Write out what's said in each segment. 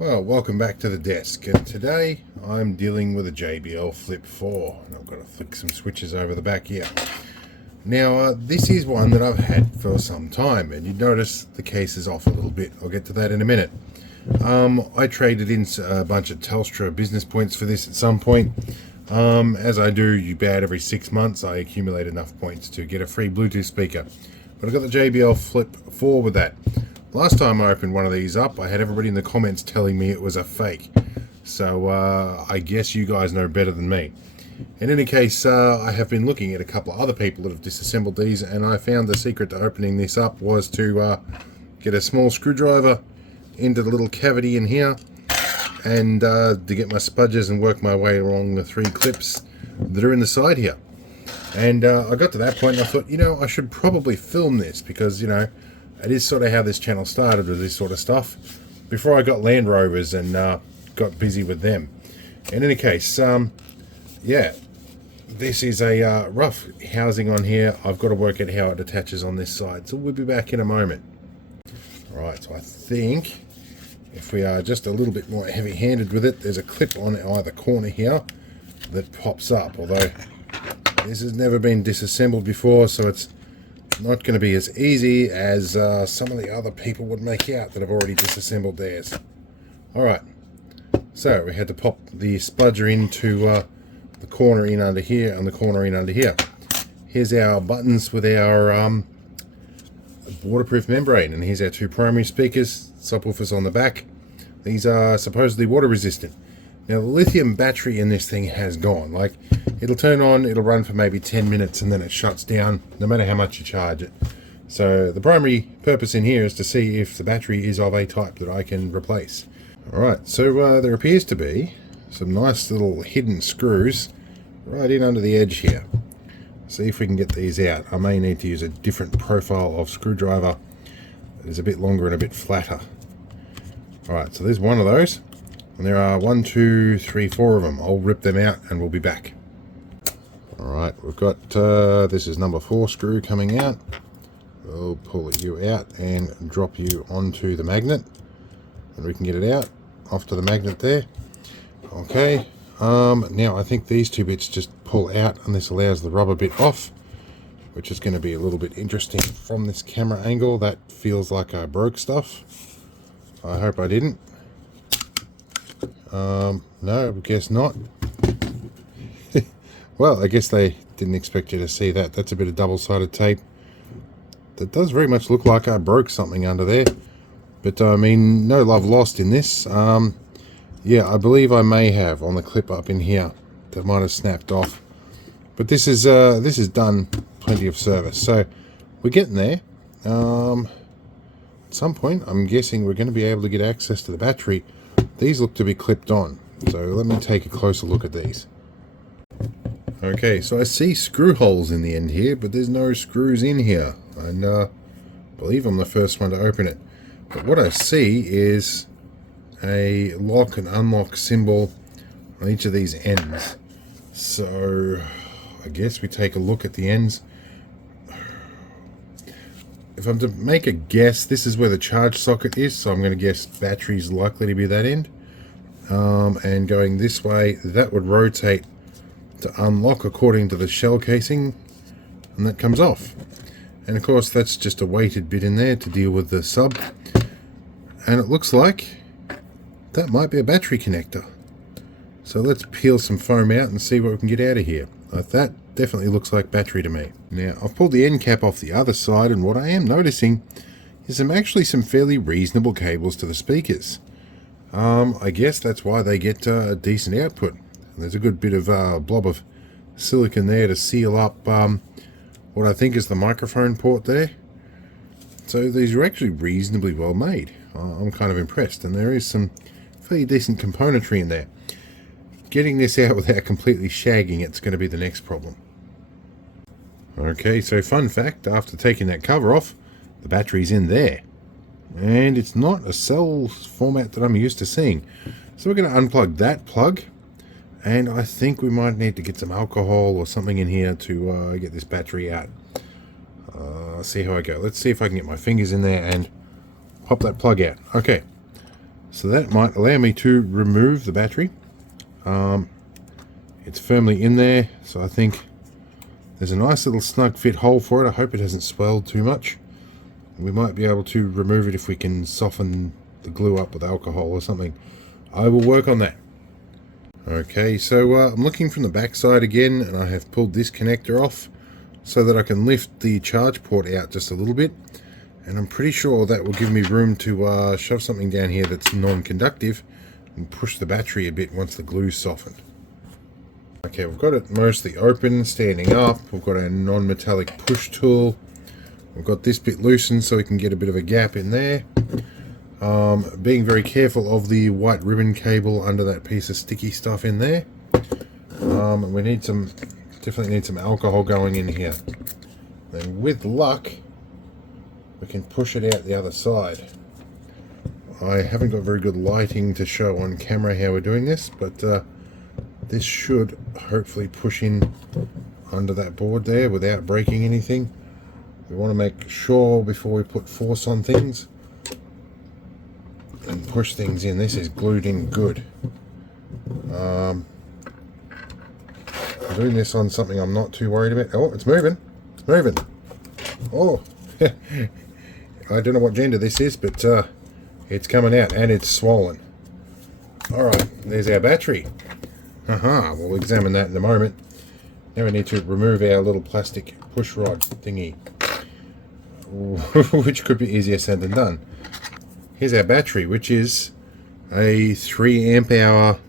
Well, welcome back to the desk, and today I'm dealing with a JBL Flip 4, and I've got to flick some switches over the back here. Now, this is one that I've had for some time, and you notice the case is off a little bit. I'll get to that in a minute. I traded in a bunch of Telstra business points for this at some point. As I do about every 6 months, I accumulate enough points to get a free Bluetooth speaker. But I got the JBL Flip 4 with that. Last time I opened one of these up, I had everybody in the comments telling me it was a fake. So I guess you guys know better than me. In any case, I have been looking at a couple of other people that have disassembled these, and I found the secret to opening this up was to get a small screwdriver into the little cavity in here, and to get my spudges and work my way along the 3 clips that are in the side here. And I got to that point and I thought, I should probably film this because, it is sort of how this channel started with this sort of stuff before I got Land Rovers and got busy with them. In any case, yeah, this is a rough housing on here. I've got to work out how it attaches on this side, so we'll be back in a moment. Alright, so I think if we are just a little bit more heavy-handed with it, there's a clip on either corner here that pops up, although this has never been disassembled before, so it's not going to be as easy as some of the other people would make out that have already disassembled theirs. Alright, so we had to pop the spudger into the corner in under here and the corner in under here. Here's our buttons with our waterproof membrane, and here's our 2 primary speakers, subwoofers on the back. These are supposedly water resistant. Now the lithium battery in this thing has gone. Like, it'll turn on, it'll run for maybe 10 minutes and then it shuts down no matter how much you charge it. So the primary purpose in here is to see if the battery is of a type that I can replace. Alright, so there appears to be some nice little hidden screws right in under the edge here. See if we can get these out. I may need to use a different profile of screwdriver that is a bit longer and a bit flatter. Alright, so there's one of those. And there are 1, 2, 3, 4 of them. I'll rip them out and we'll be back. Alright, we've got, this is number 4 screw coming out. We'll pull you out and drop you onto the magnet. And we can get it out, off to the magnet there. Okay, now I think these 2 bits just pull out and this allows the rubber bit off, which is going to be a little bit interesting from this camera angle. That feels like I broke stuff. I hope I didn't. No, I guess not. Well, I guess they didn't expect you to see that. That's a bit of double-sided tape. That does very much look like I broke something under there. But, I mean, no love lost in this. Yeah, I believe I may have on the clip up in here. That might have snapped off. But this is done plenty of service. So, we're getting there. At some point, I'm guessing we're going to be able to get access to the battery. These look to be clipped on, so let me take a closer look at these. Okay, so I see screw holes in the end here, but there's no screws in here, and I believe I'm the first one to open it. But what I see is a lock and unlock symbol on each of these ends. So I guess we take a look at the ends. If I'm to make a guess, this is where the charge socket is, so I'm going to guess battery's likely to be that end. And going this way, that would rotate to unlock according to the shell casing, and that comes off. And of course, that's just a weighted bit in there to deal with the sub. And it looks like that might be a battery connector. So let's peel some foam out and see what we can get out of here. That definitely looks like battery to me. Now, I've pulled the end cap off the other side, and what I am noticing is some fairly reasonable cables to the speakers. I guess that's why they get a decent output. And there's a good bit of blob of silicon there to seal up what I think is the microphone port there. So these are actually reasonably well made. I'm kind of impressed, and there is some fairly decent componentry in there. Getting this out without completely shagging it's going to be the next problem. Okay, so fun fact, after taking that cover off, the battery's in there. And it's not a cell format that I'm used to seeing. So we're going to unplug that plug, and I think we might need to get some alcohol or something in here to get this battery out. See how I go. Let's see if I can get my fingers in there and pop that plug out. Okay, So that might allow me to remove the battery. It's firmly in there, so I think there's a nice little snug fit hole for it. I hope it hasn't swelled too much. We might be able to remove it if we can soften the glue up with alcohol or something. I will work on that. Okay, so I'm looking from the back side again, and I have pulled this connector off so that I can lift the charge port out just a little bit, and I'm pretty sure that will give me room to shove something down here that's non-conductive and push the battery a bit once the glue's softened. Okay, we've got it mostly open, standing up. We've got our non-metallic push tool. We've got this bit loosened so we can get a bit of a gap in there. Being very careful of the white ribbon cable under that piece of sticky stuff in there. We need definitely need some alcohol going in here. Then with luck, we can push it out the other side. I haven't got very good lighting to show on camera how we're doing this, but this should hopefully push in under that board there without breaking anything. We want to make sure before we put force on things and push things in. This is glued in good. I'm doing this on something I'm not too worried about. Oh, it's moving. It's moving. Oh, I don't know what gender this is, but it's coming out and it's swollen. Alright, there's our battery. We'll examine that in a moment. Now we need to remove our little plastic push rod thingy, which could be easier said than done. Here's our battery, which is a 3 amp hour,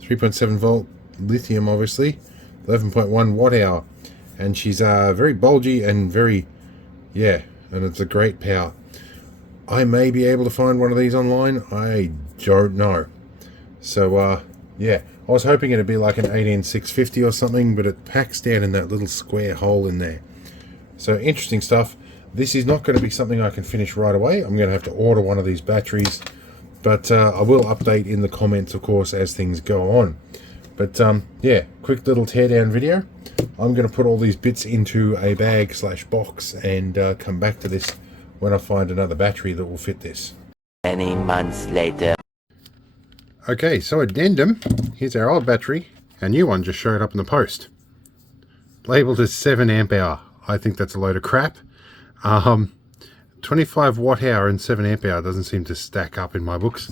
3.7 volt lithium, obviously, 11.1 watt hour, and she's very bulgy and very, and it's a great power. I may be able to find one of these online. I don't know. So I was hoping it'd be like an 18650 or something, but it packs down in that little square hole in there. So interesting stuff. This is not going to be something I can finish right away. I'm going to have to order one of these batteries, but I will update in the comments, of course, as things go on. But quick little teardown video. I'm going to put all these bits into a bag / box and come back to this when I find another battery that will fit this. Many months later. Okay, so addendum. Here's our old battery. Our new one just showed up in the post. Labeled as 7 amp hour. I think that's a load of crap. 25 watt hour and 7 amp hour doesn't seem to stack up in my books.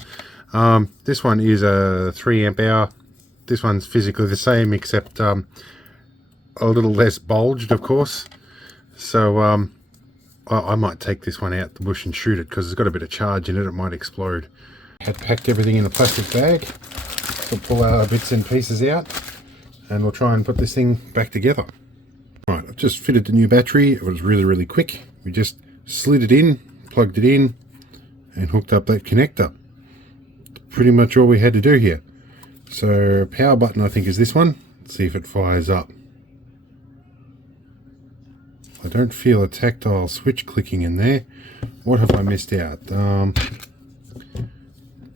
This one is a 3 amp hour. This one's physically the same, except a little less bulged, of course. So I might take this one out the bush and shoot it, because it's got a bit of charge in it. It might explode. Had packed everything in a plastic bag. We'll pull our bits and pieces out, and we'll try and put this thing back together. Right, I've just fitted the new battery. It was really, really quick. We just slid it in, plugged it in, and hooked up that connector. Pretty much all we had to do here. So power button, I think, is this one. Let's see if it fires up. I don't feel a tactile switch clicking in there. What have I missed out?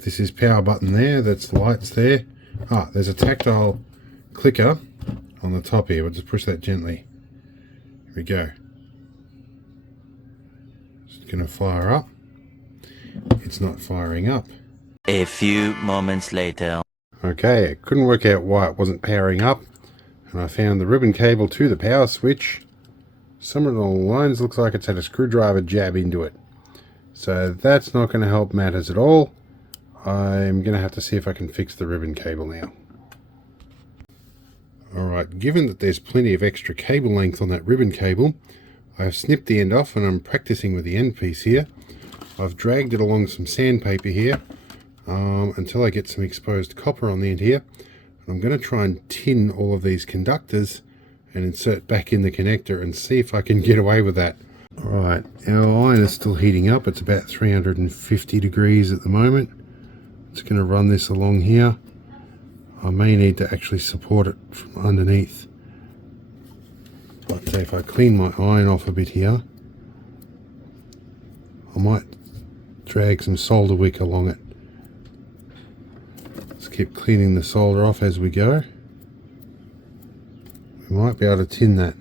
This is power button there. That's lights there. There's a tactile clicker on the top here. We'll just push that gently. Here we go. It's going to fire up. It's not firing up. A few moments later. Okay, I couldn't work out why it wasn't powering up, and I found the ribbon cable to the power switch. Some of the lines looks like it's had a screwdriver jab into it. So that's not going to help matters at all. I'm going to have to see if I can fix the ribbon cable now. Alright, given that there's plenty of extra cable length on that ribbon cable, I've snipped the end off and I'm practicing with the end piece here. I've dragged it along some sandpaper here until I get some exposed copper on the end here. And I'm going to try and tin all of these conductors and insert back in the connector and see if I can get away with that. Alright, our iron is still heating up. It's about 350 degrees at the moment. It's going to run this along here. I may need to actually support it from underneath. Like say if I clean my iron off a bit here, I might drag some solder wick along it. Let's keep cleaning the solder off as we go. We might be able to tin that.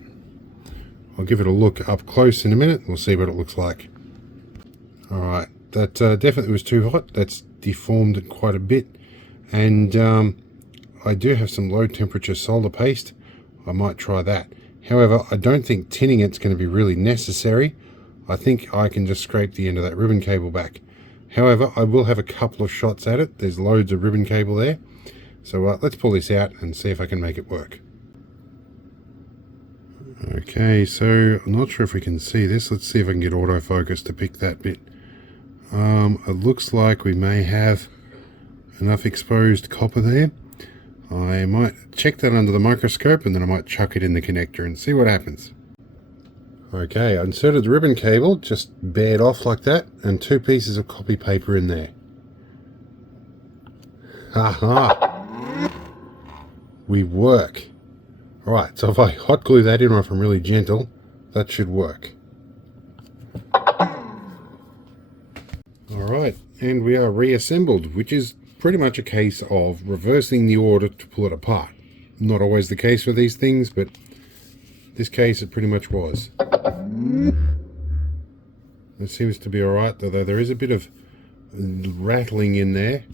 I'll give it a look up close in a minute. We'll see what it looks like. Alright, that definitely was too hot. That's deformed quite a bit, and I do have some low temperature solder paste. I might try that. However, I don't think tinning it's going to be really necessary. I think I can just scrape the end of that ribbon cable back. However, I will have a couple of shots at it. There's loads of ribbon cable there. So let's pull this out and see if I can make it work. Okay, so I'm not sure if we can see this. Let's see if I can get autofocus to pick that bit. It looks like we may have enough exposed copper there. I might check that under the microscope, and then I might chuck it in the connector and see what happens. Okay, I inserted the ribbon cable, just bared off like that, and 2 pieces of copy paper in there. Aha! We work. Alright, so if I hot glue that in, or if I'm really gentle, that should work. Alright, and we are reassembled, which is pretty much a case of reversing the order to pull it apart. Not always the case with these things, but this case it pretty much was. It seems to be alright, though there is a bit of rattling in there,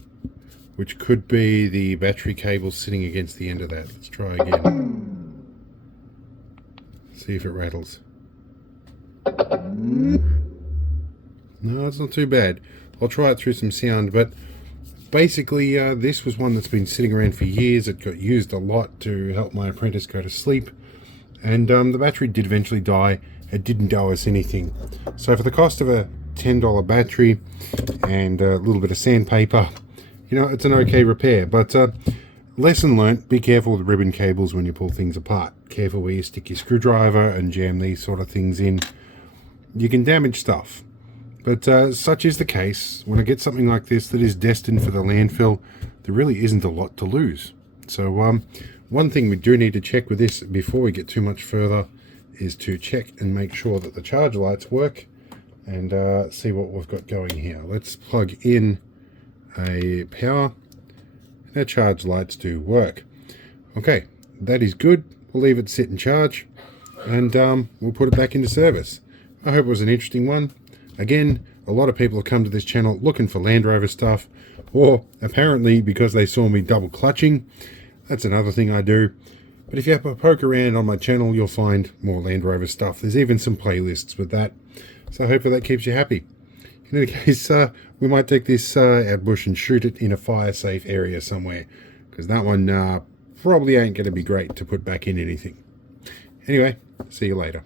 which could be the battery cable sitting against the end of that. Let's try again. See if it rattles. No, it's not too bad. I'll try it through some sound, but basically this was one that's been sitting around for years. It got used a lot to help my apprentice go to sleep, and the battery did eventually die. It didn't owe us anything. So for the cost of a $10 battery and a little bit of sandpaper, you know, it's an okay repair. But lesson learnt, be careful with ribbon cables when you pull things apart. Careful where you stick your screwdriver and jam these sort of things in. You can damage stuff. But such is the case. When I get something like this that is destined for the landfill, there really isn't a lot to lose. So one thing we do need to check with this before we get too much further is to check and make sure that the charge lights work, and see what we've got going here. Let's plug in a power. Our charge lights do work. Okay, that is good. We'll leave it sit and charge, and we'll put it back into service. I hope it was an interesting one. Again, a lot of people have come to this channel looking for Land Rover stuff, or apparently because they saw me double clutching. That's another thing I do. But if you have a poke around on my channel, you'll find more Land Rover stuff. There's even some playlists with that. So hopefully that keeps you happy. In any case, we might take this out bush and shoot it in a fire-safe area somewhere, because that one probably ain't going to be great to put back in anything. Anyway, see you later.